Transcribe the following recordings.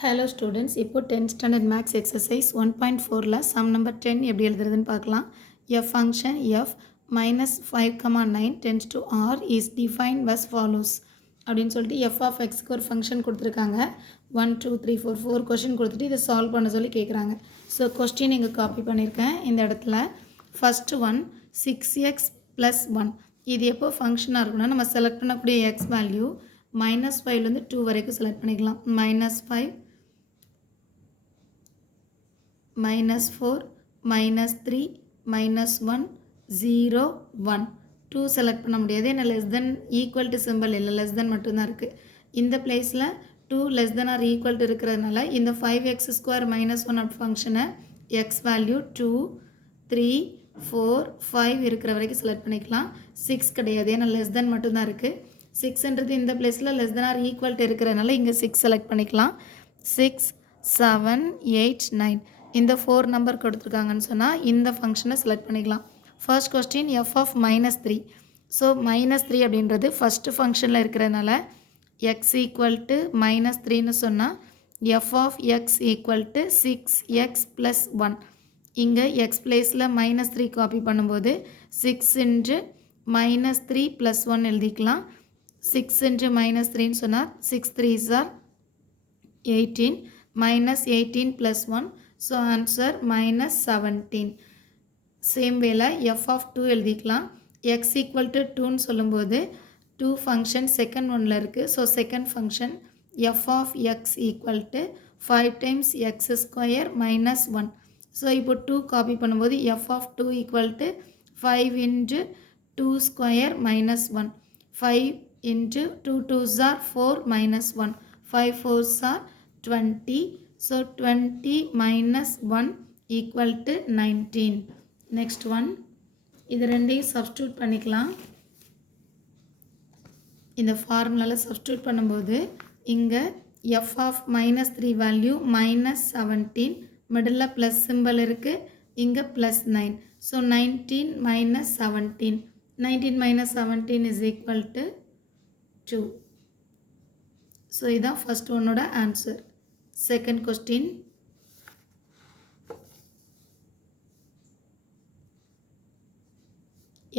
Hello students, இப்போ 10th standard maths exercise 1.4ல sum number 10 எப்படி எழுதுறதுன்னு பார்க்கலாம். A function f minus 5,9 tends to r is defined as follows. அப்படின்னு சொல்லிட்டு f of xக்கு ஒரு function கொடுத்துருக்காங்க. 1 2 3 4 4 question கொடுத்துட்டு இதை சால்வ் பண்ண சொல்லி கேட்குறாங்க. ஸோ கொஸ்டின் இங்கே காப்பி பண்ணியிருக்கேன். இந்த இடத்துல ஃபர்ஸ்ட் ஒன் 6x + 1 இது எப்போ ஃபங்க்ஷனாக இருக்குன்னா நம்ம செலக்ட் பண்ணக்கூடிய எக்ஸ் வேல்யூ -5லேருந்து 2 வரைக்கும் செலக்ட் பண்ணிக்கலாம். -5 -4 -3 -1 0 1 2 செலக்ட் பண்ண முடியாது. ஏன்னா less than equal to symbol இல்லை, லெஸ் தென் மட்டும்தான் இருக்குது. இந்த பிளேஸில் 2 less than or equal to இருக்கிறதுனால இந்த 5x² -1 அப் ஃபங்க்ஷனை எக்ஸ் வேல்யூ 2 3 4 5 இருக்கிற வரைக்கும் செலக்ட் பண்ணிக்கலாம். 6 கிடையாது, ஏன்னா லெஸ் தென் மட்டும்தான் இருக்குது. 6ன்றது இந்த பிளேஸில் less than or equal to இருக்கிறதுனால இங்கே 6 செலக்ட் பண்ணிக்கலாம். 6 7 8 9 இந்த 4 நம்பர் கொடுத்துருக்காங்கன்னு சொன்னால் இந்த ஃபங்க்ஷனை செலக்ட் பண்ணிக்கலாம். First question f of -3. So -3 அப்படின்றது ஃபஸ்ட்டு ஃபங்க்ஷனில் இருக்கிறதுனால x ஈக்குவல் டு -3ன்னு சொன்னால் f of x equal to 6x + 1. இங்கே எக்ஸ் பிளேஸில் -3 காப்பி பண்ணும்போது 6 × -3 + 1 எழுதிக்கலாம். 6 × -3ன்னு சொன்னால் 6 3s are 18 -18 + 1. So answer -17. Same வேல f of 2 எழுதிக்கலாம். x ஈக்குவல் டு 2ன்னு சொல்லும்போது 2 ஃபங்க்ஷன் செகண்ட் ஒன்றில் இருக்குது. So second function f of x equal to 5 times x² -1. So இப்போ 2 காப்பி பண்ணும்போது f of 2 equal to 5 × 2² -1. 5 × 2 2s are 4 -1. 5 4s are 20. So 20 - 1 equal to 19. Next one, இது ரெண்டையும் substitute பண்ணிக்கலாம். இந்த ஃபார்முலாவில் substitute பண்ணும்போது இங்கே f of -3 value -17, middle plus simple இருக்குது, இங்கே +9. So 19 - 17, 19 - 17 is equal to 2. So இதுதான் ஃபர்ஸ்ட் ஒன்னோட answer. Second question,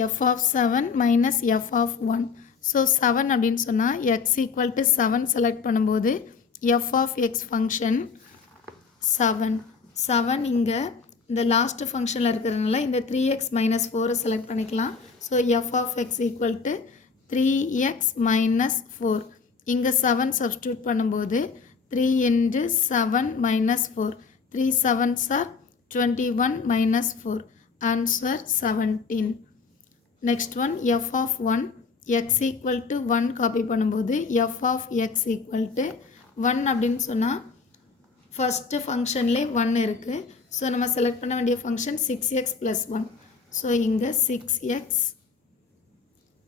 f of 7 minus f of 1. So 7 அப்படின்னு சொன்னால் x equal to 7 select பண்ணும்போது f of x function 7. 7 இங்கே இந்த லாஸ்ட் ஃபங்க்ஷனில் இருக்கிறதுனால இந்த 3x - 4 செலக்ட் பண்ணிக்கலாம். So f of x equal to 3x - 4. இங்கே 7 சப்ஸ்டியூட் பண்ணும்போது 3 × 7 - 4. 3 7s are 21 - 4. Answer 17. Next one, f of 1. x equal to 1 copy பண்ணும்போது f of x equal to 1 அப்படின்னு சொன்னால் ஃபஸ்ட்டு ஃபங்க்ஷன்லே 1 இருக்குது. ஸோ நம்ம செலக்ட் பண்ண வேண்டிய ஃபங்க்ஷன் 6x + 1. ஸோ இங்கே 6x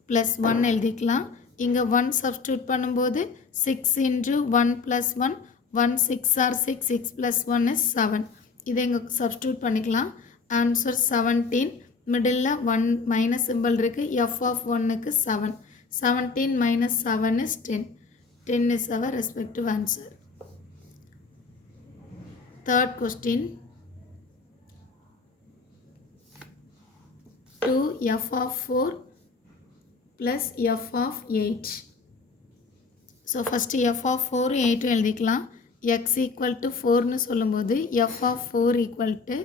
+ 1 எழுதிக்கலாம். இங்கே 1 சப்ஸ்டியூட் பண்ணும்போது 6 × 1 + 1 1 6 are 6 6 + 1 is 7. இதை இங்கே சப்ஸ்டியூட் பண்ணிக்கலாம். ஆன்சர் 17. மிடில் 1 மைனஸ் சிம்பிள் இருக்குது. f of 1க்கு 7. 17 - 7 is 10. 10 is our respective answer. Third question, 2f of 4 plus f of 8. So first f of 4 8 எழுதிக்கலாம். x equal to 4ன்னு சொல்லும்போது f of 4 equal to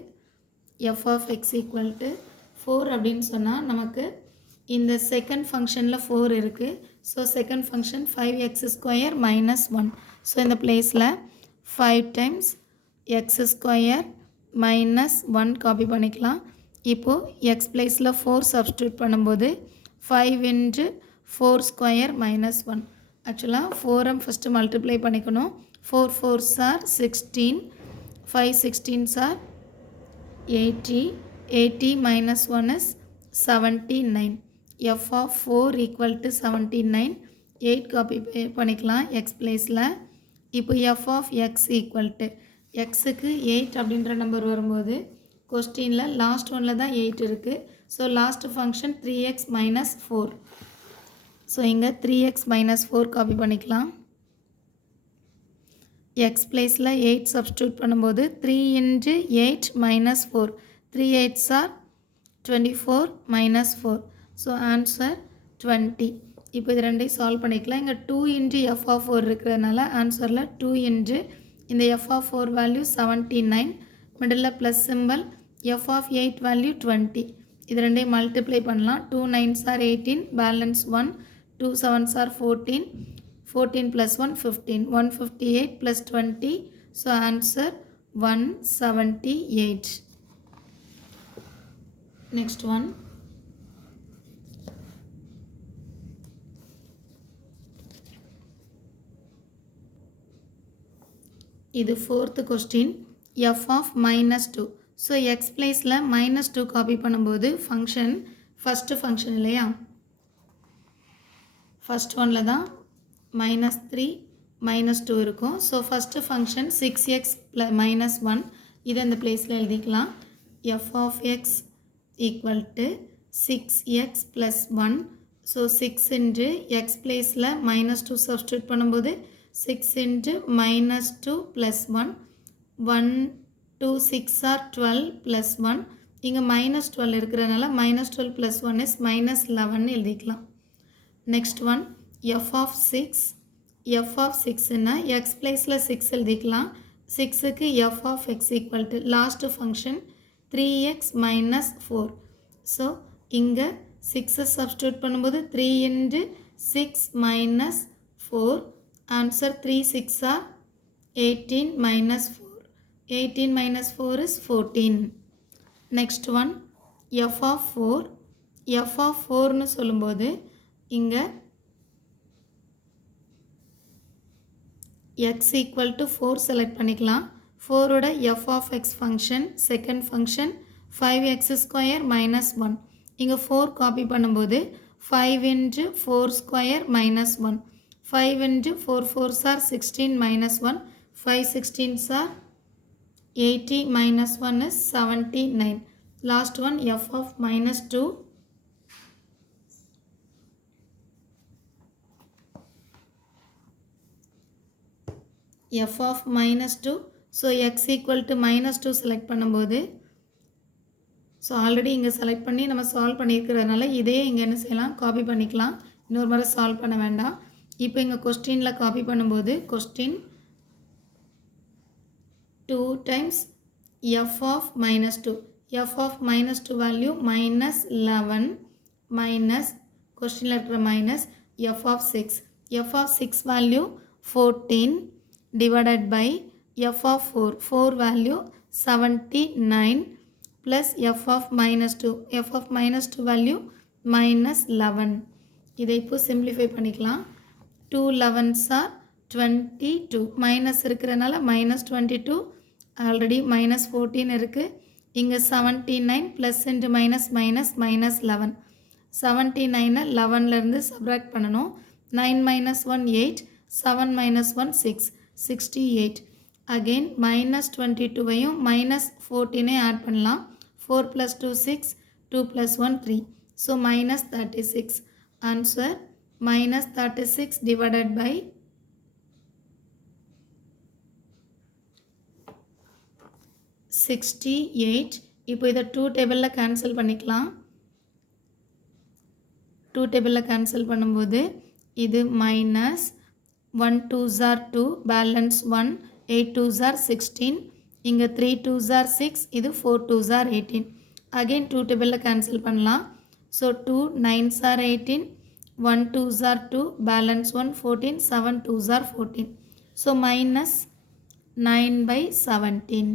f of x equal to 4 அப்படின்னு சொன்னால் நமக்கு இந்த second ஃபங்க்ஷனில் 4 இருக்குது. So second function 5x² -1. So இந்த பிளேஸில் 5 டைம்ஸ் x² -1 காப்பி பண்ணிக்கலாம். இப்போது x பிளேஸில் 4 சப்ஸ்டியூட் பண்ணும்போது 5 × 4² -1. ஆக்சுவலாக 4m ஃபஸ்ட்டு மல்டிப்ளை பண்ணிக்கணும். 4 4s are 16, 5 16s are 80, 80 - 1 is 79. f of 4 equal to 79. 8 copy பண்ணிக்கலாம் எக்ஸ் பிளேஸில். இப்போ f of x equal to எக்ஸுக்கு 8 அப்படின்ற நம்பர் வரும்போது கொஸ்டினில் லாஸ்ட் ஒன்றில் தான் 8 இருக்குது. So last function 3x - 4. So இங்கே 3x - 4 காப்பி பண்ணிக்கலாம். எக்ஸ் பிளேஸில் 8 சப்ஸ்டியூட் பண்ணும்போது 3 into 8 minus 4 3 8s are 24 minus 4. So answer 20. இப்போ இது ரெண்டையும் சால்வ் பண்ணிக்கலாம். இங்கே 2 இன்ட்டு எஃப் ஆஃப் 4 இருக்கிறதுனால ஆன்சரில் 2 இன்ட்டு இந்த f of 4 value 79, middle plus simple, f of 8 value 20. இது ரெண்டையும் மல்டிப்ளை பண்ணலாம். 2 9s are 18, balance 1, 2 7s are 14, 14 plus 1 15, 158 plus 20. So answer 178. Next one. இது fourth question. f of minus 2. So x placeல minus 2 copy பண்ணும்போது function first function இல்லையா, first oneல தான் minus 3 minus 2 இருக்கும். So first function 6x minus 1, இது அந்த placeல எழுதிக்கலாம். f of x equal to 6x plus 1. So 6 into x placeல minus 2 substitute பண்ணும்போது 6 into minus 2 plus 1, 1 2 6 are 12 plus 1. இங்க minus 12 இருக்கிறதுனால minus 12 plus 1 is minus 11 எழுதிக்கலாம். Next one, f of 6. f of 6 னா x placeல 6 எழுதிக்கலாம். 6க்கு f of x equal to last function 3x minus 4. So இங்க 6 substitute பண்ணும்போது 3 into 6 minus 4. Answer 3 6 are 18 minus 4. 18 minus 4 is 14. Next one, f of 4. f of 4 னு சொல்லும்போது இங்க x equal to 4 select பண்ணிக்கலாம். 4 ஓட f of x function second function 5x square minus 1. இங்க 4 copy பண்ணும்போது 5 into 4 square minus 1. 5 into 4 4s are 16 minus 1. 5 16s are 80 minus 1 is 79. Last one, f of minus 2. f of minus 2. So x equal to minus 2 select பண்ணும்போது so already இங்கே select பண்ணி நம்ம solve பண்ணியிருக்கிறதுனால இதே இங்கே என்ன செய்யலாம், காப்பி பண்ணிக்கலாம். இன்னொரு முறை சால்வ் பண்ண வேண்டாம். இப்போ இங்கே கொஸ்டினில் காப்பி பண்ணும்போது question 2 times f of minus 2. f of minus 2 value minus 11 minus கொஸ்டினில் இருக்கிற minus f of 6. f of 6 value 14 divided by f of 4. 4 value 79 plus f of minus 2. f of minus 2 value minus 11. இதை இப்போ simplify பண்ணிக்கலாம். 2 11s are 22. Minus இருக்கிறனால minus 22. Already minus 14 இருக்குது. இங்கே 79 plus into minus minus minus 11. 79 11லேருந்து subtract பண்ணணும். 9 minus 1 8. 7 minus 1 6. 68. Again minus 22வையும் minus 14ஐ add பண்ணலாம். 4 plus 2 6. 2 plus 1 3. So minus 36. Answer minus 36 divided by 68. இப்போ இதை 2 டேபிளில் கேன்சல் பண்ணிக்கலாம். 2 டேபிளில் கேன்சல் பண்ணும்போது இது minus 1 2s are 2, balance 1, 8 2s are 16. இங்கே 3 2s are 6, இது 4 2s are 18. அகெயின் 2 டேபிளில் கேன்சல் பண்ணலாம். So 2 9s are 18, 1 2s are 2, balance 1 14, 7 2s are 14. So minus 9 by 17.